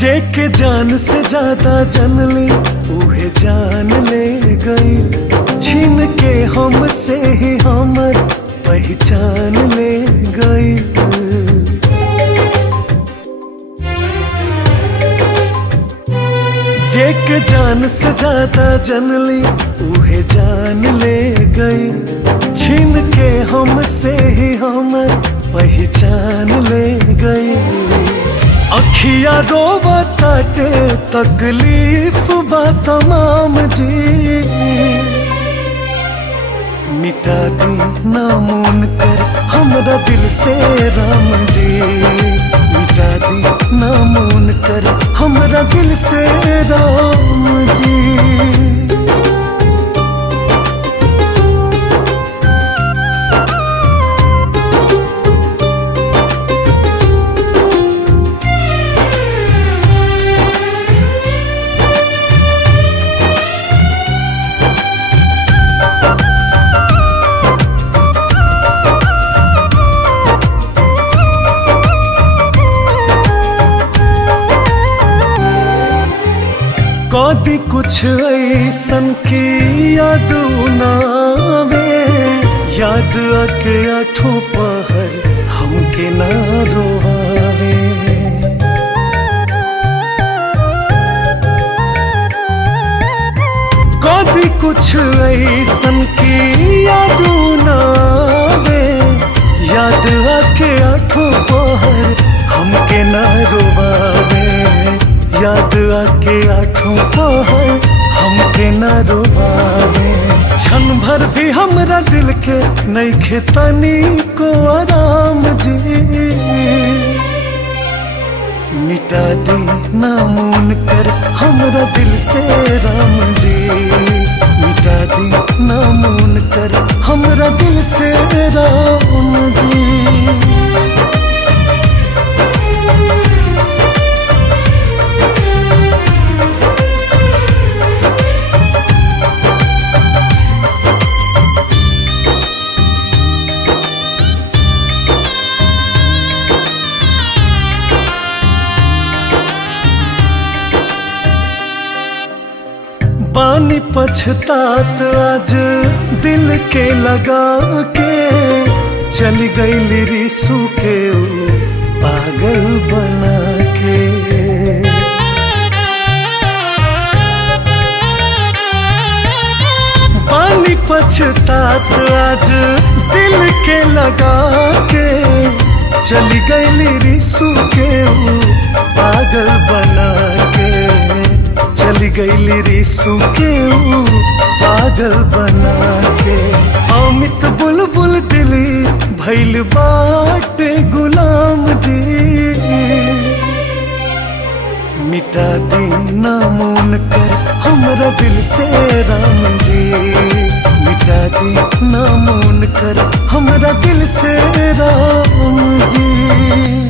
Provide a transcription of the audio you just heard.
जेके जान से ज्यादा जनली उहे जान ले गई, छीन के हमसे ही हमर पहचान ले गई। जेके जान से ज्यादा जनली उहे जान ले गई, छीन के हमसे ही हमर पहचान ले गई। अखिया रोवा ताटे तकलीफ बा तमाम जी, मिटा दी नामून कर हमरा दिल से राम जी, मिटा दी नामून कर हमरा दिल से राम जी। कदी कुछ ऐसन की याद नावे, याद आके आठों पहर हमके ना रोवावे। कदी कुछ ऐसन की याद नावे, याद आके आठों पहर हमके ना रोवावे। याद आके आठों पहर हमके ना रोवावे। क्षण भर भी हमरा दिल के नइखे तनी को आराम जी, मिटा दी नामून कर हमरा दिल से राम जी, मिटा दी नामून कर हमरा दिल से राम जी। पानी पछतात आज दिल के लगा के, चली गई रिसू के पागल बना के। पानी पछतात आज दिल के लगा के, चली गई रिसू के पागल बना के। चली गई रिसू के पागल बना के। अमित बुलबुल दिली भइल बाटे गुलाम जी, मिटा दी नामून कर हमरा दिल से राम जी, मिटा दी नामून कर हमरा दिल से राम जी।